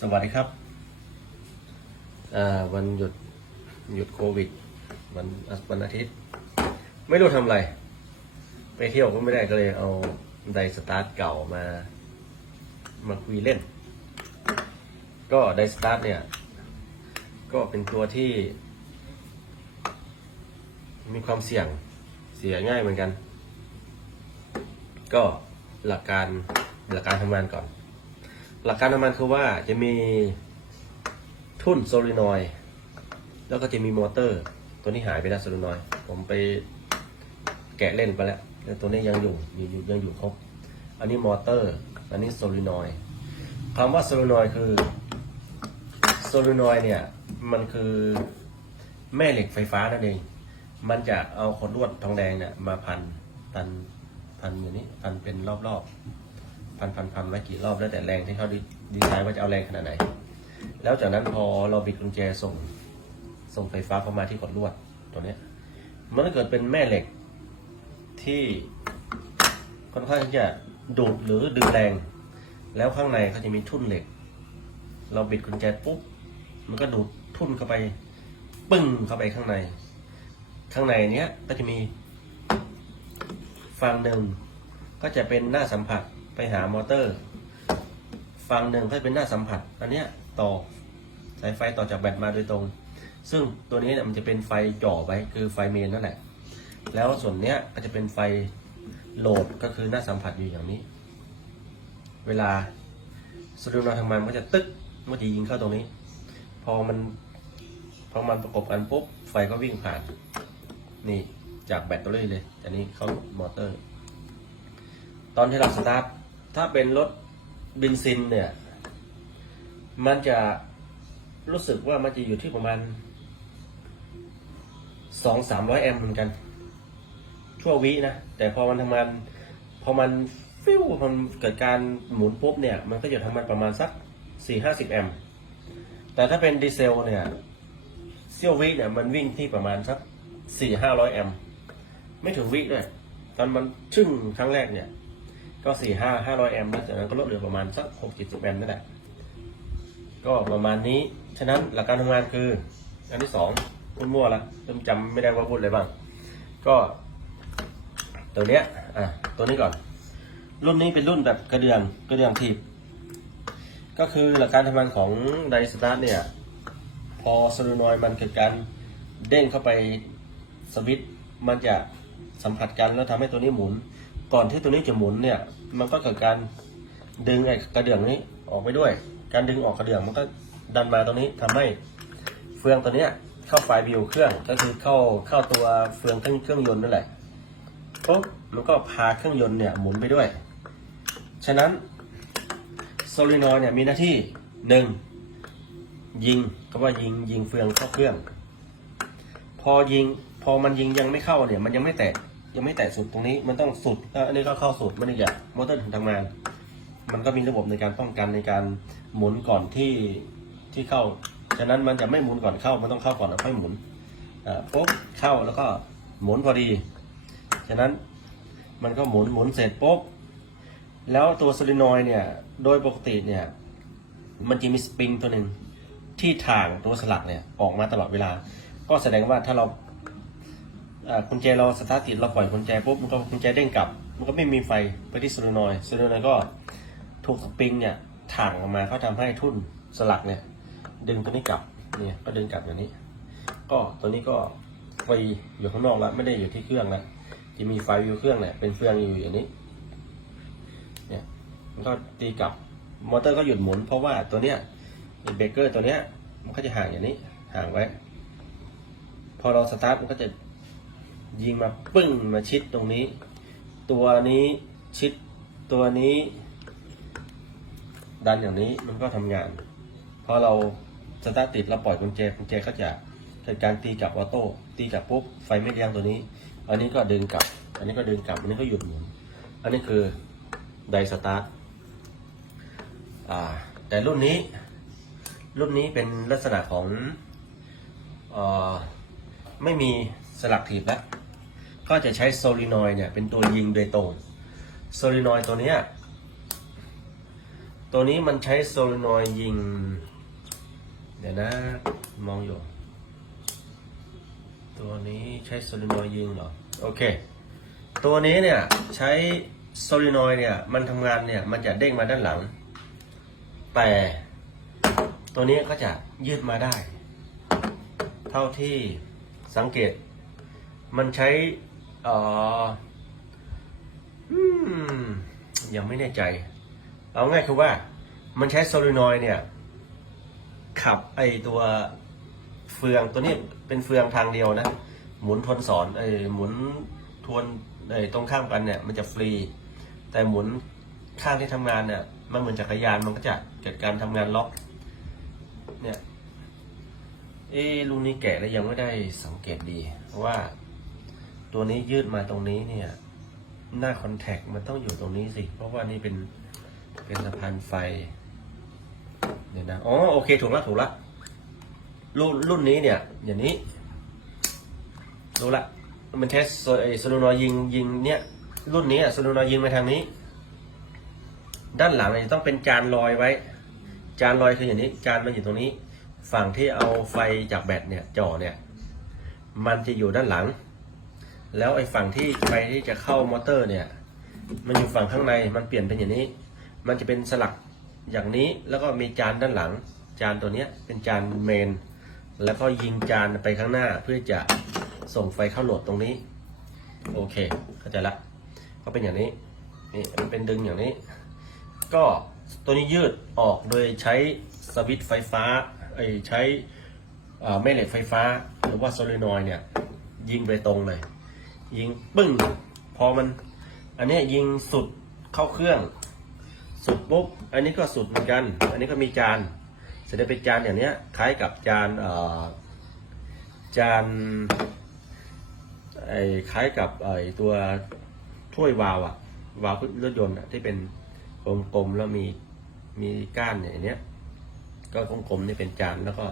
สวัสดีครับวันหยุดหยุดโควิดวันวันอาทิตย์ ไม่รู้ทำอะไร ไปเที่ยวก็ไม่ได้ก็เลยเอาไดสตาร์ทเก่ามา มาคุยเล่น ก็ไดสตาร์ทเนี่ย ก็เป็นตัวที่ มีความเสี่ยงเสียง่ายเหมือนกัน ก็หลักการหลักการทำงานก่อน หลักการทำงานคือว่าจะมีทุ่นโซลินอยแล้วก็จะมีมอเตอร์ ตัวนี้หายไปแล้วโซลินอยผมไปแกะเล่นไปแล้วแต่ตัวนี้ยังอยู่อยู่ยังอยู่ครบ อันนี้มอเตอร์ อันนี้โซลินอยคำว่าโซลินอยคือโซลินอยเนี่ยมันคือแม่เหล็กไฟฟ้านั่นเอง มันจะเอาขดลวดทองแดงเนี่ยมาพันพันพันอย่างนี้พันเป็นรอบๆ พันพันพันไว้กี่รอบแล้วแต่แรงที่เขาดีไซน์ว่าจะเอาแรงขนาดไหน แล้วจากนั้นพอเราบิดกุญแจส่งส่งไฟฟ้าเข้ามาที่ขดลวดตัวเนี้ยมันก็เกิดเป็นแม่เหล็กที่ค่อนข้างจะดูดหรือดึงแรง แล้วข้างในเขาจะมีทุ่นเหล็ก เราบิดกุญแจปุ๊บมันก็ดูดทุ่นเข้าไปปึ้งเข้าไปข้างใน ข้างในเนี้ยก็จะมีฝั่งหนึ่งก็จะเป็นหน้าสัมผัส ไปหามอเตอร์ ฝั่งหนึ่งก็จะเป็นหน้าสัมผัส อันเนี้ยต่อสายไฟต่อจากแบตมาโดยตรง ซึ่งตัวนี้เนี่ยมันจะเป็นไฟจ่อไว้คือไฟเมนนั่นแหละ แล้วส่วนเนี้ยก็จะเป็นไฟโหลดก็คือหน้าสัมผัสอยู่อย่างนี้ เวลาสตูดิโอทำงานมันก็จะตึ๊กมันก็จะยิงเข้าตรงนี้ พอมันพอมันประกบกันปุ๊บไฟก็วิ่งผ่าน นี่จากแบตเตอรี่เลยอันนี้เข้ามอเตอร์ ตอนที่เราสตาร์ท ถ้าเป็นรถเบนซินเนี่ย มันจะรู้สึกว่ามันจะอยู่ที่ประมาณสองสามร้อยแอมป์เหมือนกัน ชั่ววินะ แต่พอมันทำงาน พอมันฟิวมันเกิดการหมุนปุ๊บเนี่ย มันก็จะทำงานประมาณสักสี่ห้าสิบแอมป์แต่ถ้าเป็นดีเซลเนี่ยเซี่ยววิเนี่ยมันวิ่งที่ประมาณสักสี่ห้าร้อยแอมป์ไม่ถึงวิด้วยตอนมันชึ่งครั้งแรกเนี่ย ก็สี่ห้าห้าร้อยแอมป์แล้วจากนั้นก็ลดเหลือประมาณสักหกเจ็ดสิบแอมป์นั่นแหละ ก็ประมาณนี้ ฉะนั้นหลักการทำงานคืออันที่สองพูดมั่วละเริ่มจำไม่ได้ว่าพูดอะไรบ้าง ก็ ตัวเนี้ย อะ ตัวนี้ก่อน รุ่นนี้เป็นรุ่นแบบกระเดื่องกระเดื่องถีบ ก็คือหลักการทำงานของไดสตาร์เนี่ย พอโซลูนอยมันเกิดการเด้งเข้าไปสวิตมันจะสัมผัสกันแล้วทำให้ตัวนี้หมุน ก่อนที่ตัวนี้จะหมุนเนี่ย มันก็เกิดการดึงไอ้กระเดื่องนี้ออกไปด้วย การดึงออกกระเดื่องมันก็ดันมาตรงนี้ทำให้เฟืองตัวเนี้ยเข้าไฟบิวเครื่องก็คือเข้าเข้าตัวเฟืองเครื่องเครื่องยนต์นั่นแหละปุ๊บมันก็พาเครื่องยนต์เนี่ยหมุนไปด้วย ฉะนั้นโซลินอยด์เนี่ยมีหน้าที่หนึ่งยิงก็ว่ายิงยิงเฟืองเข้าเครื่อง พอยิงพอมันยิงยังไม่เข้าเนี่ย มันยังไม่แตะ ยังไม่แตะสุดตรงนี้มันต้องสุดอันนี้ก็เข้าสุดมันอีกอยางมอเตอร์ถึงทำงาน มันก็มีระบบในการป้องกันในการหมุนก่อนที่ที่เข้า ฉะนั้นมันจะไม่หมุนก่อนเข้า มันต้องเข้าก่อนแล้วค่อยหมุนปุ๊บเข้าแล้วก็หมุนพอดี ฉะนั้นมันก็หมุนหมุนเสร็จปุ๊บแล้วตัวโซลินอยเนี่ยโดยปกติเนี่ยมันจะมีสปริงตัวหนึ่งที่ถ่างตัวสลักเนี่ยออกมาตลอดเวลา ก็แสดงว่าถ้าเรา กุญแจเราสตาร์ทติดเราปล่อยกุญแจปุ๊บมันก็กุญแจเด้งกลับ มันก็ไม่มีไฟไปที่โซลินอยด์โซลินอยด์ก็ถูกสปริงเนี่ยถ่างออกมาเขาทำให้ทุ่นสลักเนี่ย ดึงตัวนี้กลับเนี่ยก็ดึงกลับอย่างนี้ ก็ตัวนี้ก็ไฟอยู่ข้างนอกแล้วไม่ได้อยู่ที่เครื่องแล้วจะมีไฟอยู่เครื่องเนี่ยเป็นเฟืองอยู่อย่างนี้เนี่ยมันก็ตีกลับมอเตอร์ก็หยุดหมุน เพราะว่าตัวเนี้ยเบรกเกอร์ตัวเนี้ยมันก็จะห่างอย่างนี้ห่างไว้ พอเราสตาร์ทมันก็จะ ยิงมาปึ้งมาชิดตรงนี้ ตัวนี้ชิดตัวนี้ ดันอย่างนี้มันก็ทำงานพอเราสตาร์ติดเราปล่อยกุญแจกุญแจก็จะเกิดการตีกลับออโต้ตีกลับปุ๊บไฟไม่ยั้งตัวนี้ อันนี้ก็ดึงกลับ อันนี้ก็ดึงกลับอันนี้ก็หยุดหมุนอันนี้คือไดสตาร์ทอ่าแต่รุ่นนี้ รุ่นนี้เป็นลักษณะของออไม่มีสลักถีบแล้ว ก็จะใช้โซลินอยเนี่ยเป็นตัวยิงโดยตรงโซลินอยตัวเนี้ยตัวนี้มันใช้โซลินอยยิง เดี๋ยวนะมองอยู่ ตัวนี้ใช้โซลินอยยิงเหรอโอเค ตัวนี้เนี่ยใช้โซลินอยเนี่ยมันทำงานเนี่ยมันจะเด้งมาด้านหลัง แต่ตัวนี้ก็จะยืดมาได้ เท่าที่สังเกตมันใช้ เอออืม ยังไม่แน่ใจ เอาง่ายคือว่า มันใช้โซลินอยเนี่ย ขับไอตัวเฟืองตัวนี้เป็นเฟืองทางเดียวนะ หมุนทวนสอนไอหมุนทวนไอตรงข้ามกันเนี่ย มันจะฟรี แต่หมุนข้างที่ทำงานเนี่ย มันเหมือนจักรยานมันก็จะเกิดการทำงานล็อก เนี่ยเอ้รุ่นนี้แกะแล้วยังไม่ได้สังเกตดีเพราะว่า ตัวนี้ยืดมาตรงนี้เนี่ย หน้าคอนแทคมันต้องอยู่ตรงนี้สิ เพราะว่านี่เป็นเป็นสะพานไฟเดี๋ยวนะอ๋อโอเคถูกละถูกละรุ่นรุ่นนี้เนี่ย อย่างนี้รู้ละมันใช้โซไอโซโลนอยยิงยิงเนี่ย รุ่นนี้อะโซโลนอยยิงมาทางนี้ ด้านหลังเนี่ยจะต้องเป็นจานลอยไว้ จานลอยคืออย่างนี้ จานมันอยู่ตรงนี้ ฝั่งที่เอาไฟจากแบตเนี่ยจ่อเนี่ย มันจะอยู่ด้านหลัง แล้วไอ้ฝั่งที่ไฟที่จะเข้ามอเตอร์เนี่ย มันอยู่ฝั่งข้างในมันเปลี่ยนเป็นอย่างนี้ มันจะเป็นสลักอย่างนี้แล้วก็มีจานด้านหลัง จานตัวเนี้ยเป็นจานเมน แล้วก็ยิงจานไปข้างหน้าเพื่อจะส่งไฟเข้าโหลดตรงนี้ โอเคเข้าใจละก็เป็นอย่างนี้นี่มันเป็นดึงอย่างนี้ ก็ตัวนี้ยืดออกโดยใช้สวิตช์ไฟฟ้าไอ้ใช้แม่เหล็กไฟฟ้า หรือว่าโซลินอยด์เนี่ย ยิงไปตรงเลย ยิงปึ้ง พอมัน อันนี้ยิงสุดเข้าเครื่อง สุดปุ๊บ อันนี้ก็สุดเหมือนกัน อันนี้ก็มีจานเสร็จเป็นจานอย่างเนี้ย คล้ายกับจานเอ่อจานไอ้คล้ายกับไอ้ตัวถ้วยวาล์วอะวาล์วรถยนต์อะที่เป็นกลมๆแล้วมีมีก้านเนี่ยอันเนี้ย ก็กลมๆนี่เป็นจานแล้วก็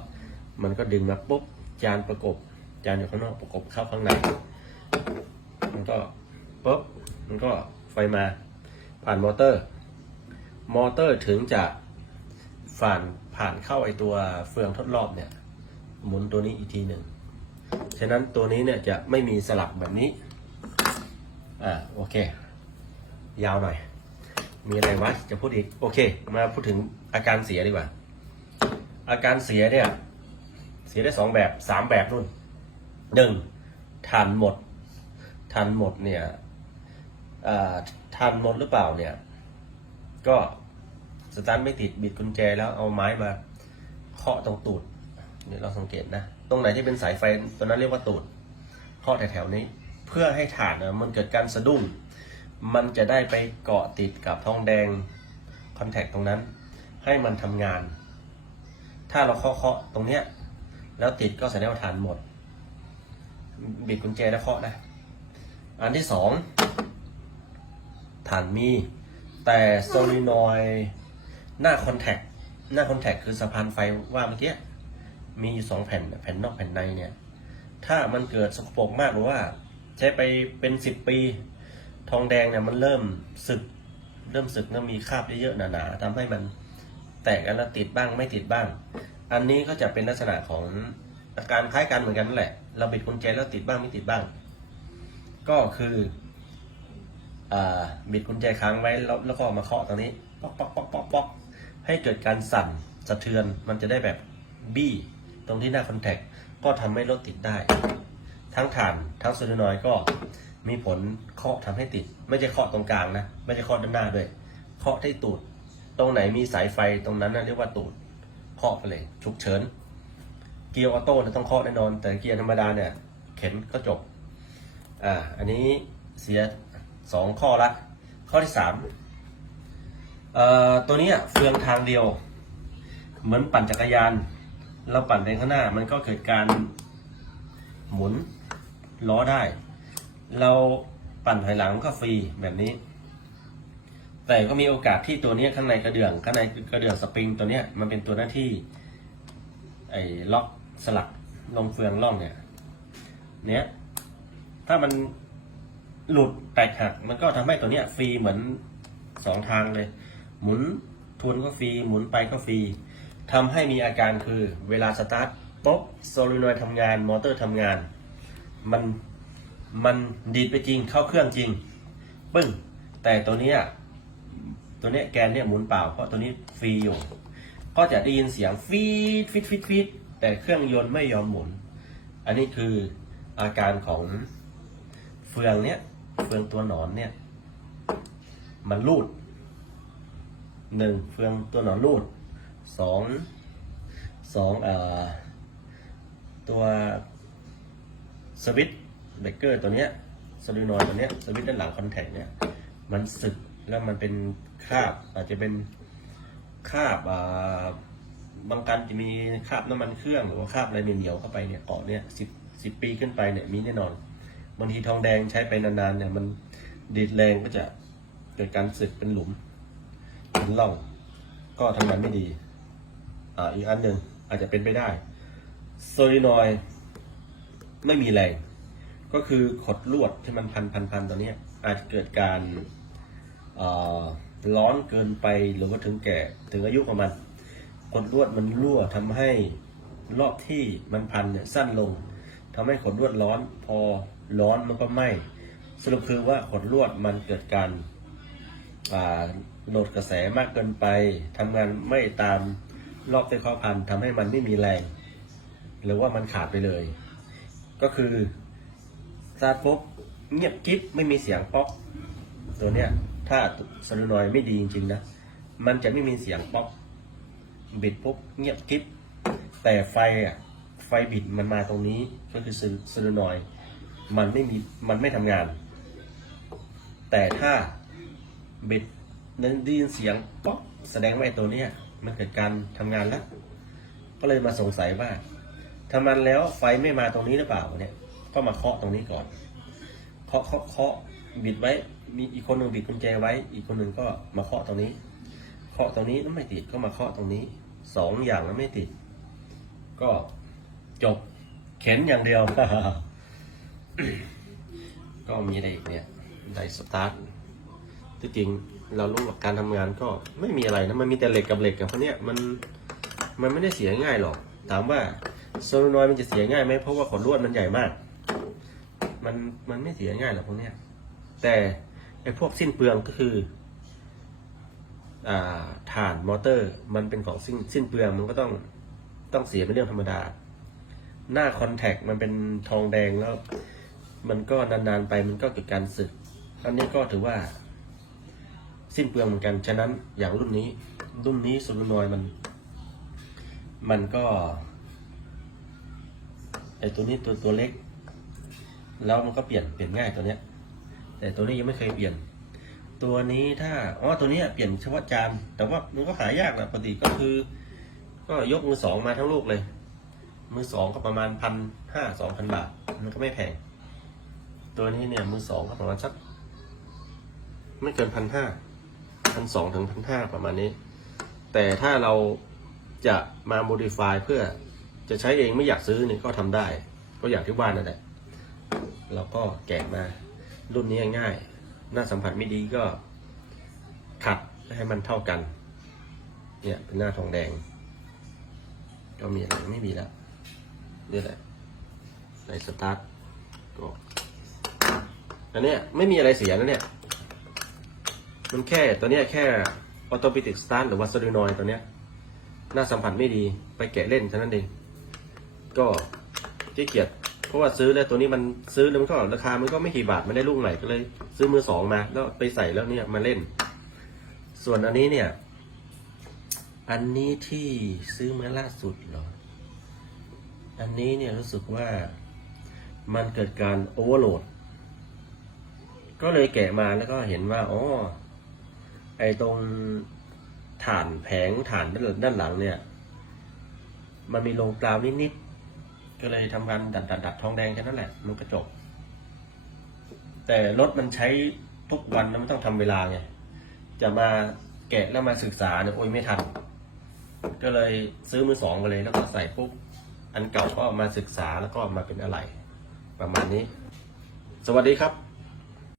มันก็ดึงมาปุ๊บจานประกบ จานอยู่ข้างนอกประกบเข้าข้างใน มันก็ปุ๊บมันก็ไฟมาผ่านมอเตอร์ มอเตอร์ถึงจะผ่านผ่านเข้าไอตัวเฟืองทดรอบเนี่ย หมุนตัวนี้อีกทีหนึ่งฉะนั้นตัวนี้เนี่ยจะไม่มีสลักแบบนี้ อ่าโอเค ยาวหน่อย มีอะไรวะจะพูดอีก โอเค มาพูดถึงอาการเสียดีกว่า อาการเสียเนี่ย เสียได้สองแบบสามแบบนู่นหนึ่งทานหมด ทานหมดเนี่ยทานหมดหรือเปล่าเนี่ย ก็สตาร์ทไม่ติดบิดกุญแจแล้วเอาไม้มาเคาะตรงตูดเนี่ยเราสังเกตนะ ตรงไหนที่เป็นสายไฟตัวนั้นเรียกว่าตูดเคาะแถวๆนี้ เพื่อให้ฐานนะมันเกิดการสะดุ้ง มันจะได้ไปเกาะติดกับทองแดงคอนแทคตรงนั้น ให้มันทำงาน ถ้าเราเคาะเคาะตรงเนี้ยแล้วติดก็แสดงว่าฐานหมด บิดกุญแจแล้วเคาะนะ อันที่สองฐานมี แต่โซลินอยหน้าคอนแทคหน้าคอนแทคคือสะพานไฟว่าเมื่อกี้มีอยู่สองแผ่นแผ่นนอกแผ่นในเนี่ย ถ้ามันเกิดสกปรกมากหรือว่า ใช้ไปเป็นสิบปี ทองแดงเนี่ยมันเริ่มสึก เริ่มสึกแล้วมีคราบเยอะๆหนาๆทำให้มันแตกกันแล้วติดบ้างไม่ติดบ้าง อันนี้ก็จะเป็นลักษณะของอาการคล้ายกันเหมือนกันนั่นแหละ เราบิดกุญแจแล้วติดบ้างไม่ติดบ้าง ก็คืออบิดกุญแจค้างไว้แล้วแล้วก็มาเคาะตรงนี้ป๊อกป๊อกป๊อกป๊อกป๊อกให้เกิดการสั่นสะเทือนมันจะได้แบบบี้ตรงที่หน้าคอนแทคก็ทำให้รถติดได้ ทั้งฐานทั้งโซลินอยก็มีผลเคาะทำให้ติด ไม่ใช่เคาะตรงกลางนะไม่ใช่เคาะด้านหน้าด้วยเคาะที่ตูด ตรงไหนมีสายไฟตรงนั้นนะเรียกว่าตูดเคาะไปเลยฉุกเฉินเกียร์ออโต้เนี่ยต้องเคาะแน่นอน แต่เกียร์ธรรมดาเนี่ยเข็นก็จบ อ่า อันนี้เสียสองข้อละ ข้อที่สามเอ่อ ตัวนี้เฟืองทางเดียว เหมือนปั่นจักรยาน เราปั่นไปข้างหน้า มันก็เกิดการหมุนล้อได้ เราปั่นถอยหลังก็ฟรีแบบนี้ แต่ก็มีโอกาสที่ตัวนี้ข้างในกระเดื่อง ข้างในกระเดื่องสปริงตัวนี้มันเป็นตัวหน้าที่ไอ้ล็อกสลักลงเฟืองร่องเนี่ย เนี้ย ถ้ามันหลุดแตกหัก มันก็ทำให้ตัวเนี้ยฟรีเหมือนสองทางเลย หมุนทวนก็ฟรี หมุนไปก็ฟรีทำให้มีอาการคือเวลาสตาร์ทป๊อบโซลินอยด์ทำงาน มอเตอร์ทำงาน มันมันดีดไปจริงเข้าเครื่องจริง ปึ้ง แต่ตัวเนี้ยตัวเนี้ยแกนเนี่ยหมุนเปล่า เพราะตัวนี้ฟรีอยู่ ก็จะได้ยินเสียงฟีดฟีดฟีดฟีดแต่เครื่องยนต์ไม่ยอมหมุน อันนี้คืออาการของ เฟืองเนี้ยเฟืองตัวหนอนเนี่ย มันรูดหนึ่งเฟืองตัวหนอนรูดสองสองเอ่อตัวสวิตเบรกเกอร์ตัวเนี้ยสลินอยตัวเนี้ยสวิตด้านหลังคอนแทคเนี่ยมันสึกแล้วมันเป็นคราบอาจจะเป็นคราบอ่าบางการจะมีคราบน้ำมันเครื่องหรือว่าคราบอะไรเหนียวๆเข้าไปเนี่ยเกาะเนี่ยสิบสิบปีขึ้นไปเนี่ยมีแน่นอนางทีทองแดงใช้ไปนานๆเนี่ยมันดีดแรงก็จะเกิดการสึกเป็นหลุมเป็นร่องก็ทำงานไม่ดี อ่าอีกอันหนึ่งอาจจะเป็นไปได้โซลินอยไม่มีแรง ก็คือขดลวดที่มันพันพันพันตัวเนี้ยอาจจะเกิดการร้อนเกินไปหรือว่าถึงแก่ถึงอายุของมันขดลวดมันรั่วทำให้รอบที่มันพันเนี่ยสั้นลงทำให้ขดลวดร้อนพอ ร้อนมันก็ไหม้สรุปคือว่าขดลวดมันเกิดการโหลดกระแสมากเกินไปทำงานไม่ตามรอบที่เขาพันทำให้มันไม่มีแรง หรือว่ามันขาดไปเลย ก็คือสตาร์ทปุ๊บเงียบกิ๊บไม่มีเสียงป๊อก ตัวเนี้ยถ้าสโลนอยไม่ดีจริงๆนะ มันจะไม่มีเสียงป๊อกบิดปุ๊บเงียบกิ๊บแต่ไฟอะไฟบิดมันมาตรงนี้ก็คือสโลนอย์ มันไม่มีมันไม่ทำงาน แต่ถ้าบิดนั้นได้ยินเสียงป๊อกแสดงว่าไอ้ตัวเนี้ยมันเกิดการทำงานแล้ว ก็เลยมาสงสัยว่าทำมันแล้วไฟไม่มาตรงนี้หรือเปล่าเนี่ย ก็มาเคาะตรงนี้ก่อนเคาะเคาะเคาะบิดไว้ มีอีกคนหนึ่งบิดกุญแจไว้ อีกคนหนึ่งก็มาเคาะตรงนี้ เคาะตรงนี้แล้วไม่ติดก็มาเคาะตรงนี้สองอย่างแล้วไม่ติด ก็จบเข็นอย่างเดียว ก็มีอะไรอีกเนี่ยไดสตาร์ทที่จริงเรารู้หลักการทำงานก็ไม่มีอะไรนะมันมีแต่เหล็กกับเหล็กกับพวกเนี้ยมันมันไม่ได้เสียง่ายหรอก ถามว่าโซลูนอยด์มันจะเสียง่ายไหมเพราะว่าขนลวดมันใหญ่มาก มันมันไม่เสียง่ายหรอกพวกเนี้ยแต่ไอ้พวกสิ้นเปลืองก็คืออ่าถ่านมอเตอร์ มันเป็นของสิ้นสิ้นเปลืองมันก็ต้องต้องเสียเป็นเรื่องธรรมดา หน้าคอนแทคมันเป็นทองแดงแล้ว มันก็นานๆไปมันก็เกิดการสึก อันนี้ก็ถือว่า สิ้นเปลืองเหมือนกัน ฉะนั้นอย่างรุ่นนี้ รุ่นนี้โซลูนอยมัน มันก็ไอตัวนี้ตัวตัวเล็ก แล้วมันก็เปลี่ยนเปลี่ยนง่ายตัวเนี้ย แต่ตัวนี้ยังไม่เคยเปลี่ยน ตัวนี้ถ้าอ๋อตัวนี้เปลี่ยนเฉพาะจานแต่ว่ามันก็หายากนะปกติก็คือ ก็ยกมือสองมาทั้งลูกเลย มือสองก็ประมาณพันห้าสองพันบาท มันก็ไม่แพง ตัวนี้เนี่ยมือสองก็ประมาณสักไม่เกินพันห้าพันสองถึงพันห้าประมาณนี้ แต่ถ้าเราจะมา modify เพื่อจะใช้เองไม่อยากซื้อนี่ก็ทำได้ ก็อย่างที่ว่านั่นแหละเราก็แกะมารุ่นนี้ง่าย หน้าสัมผัสไม่ดีก็ขัดให้มันเท่ากัน เนี่ยเป็นหน้าทองแดง ก็มีอะไรไม่มีแล้วนี่แหละในสตาร์ทก็ อันเนี้ยไม่มีอะไรเสียนะเนี่ย มันแค่ตัวเนี้ยแค่ออโต m ติกสตาร์หรือว่าโซลินอยตัวเนี้ยหน้าสัมผัสไม่ดีไปแกะเล่นเท่านั้นเองก็ขี้เกียจเพราะว่าซื้อแล้วตัวนี้มันซื้อแล้วมันก็ราคามันก็ไม่กี่บาทมันได้ลูกไหนก็เลย ซื้อมือสองมา แล้วไปใส่แล้วเนี่ยมาเล่น ส่วนอันนี้เนี่ย อันนี้ที่ซื้อมาล่าสุดเหรอ อันนี้เนี่ยรู้สึกว่ามันเกิดการโอเวอร์โหลด ก็เลยแกะมาแล้วก็เห็นว่าอ๋อไอตรงฐานแผงฐานด้านด้านหลังเนี่ย มันมีลงกราวนิดๆก็เลยทำการดัดดัดดัดทองแดงแค่นั้นแหละ มันก็จบแต่รถมันใช้ทุกวันแล้วมันต้องทำเวลาไงจะมาแกะแล้วมาศึกษาเนี่ยโอ้ยไม่ทัน ก็เลยซื้อมือสองมาเลยแล้วก็ใส่ปุ๊บอันเก่าก็มาศึกษาแล้วก็มาเป็นอะไร ประมาณนี้ สวัสดีครับ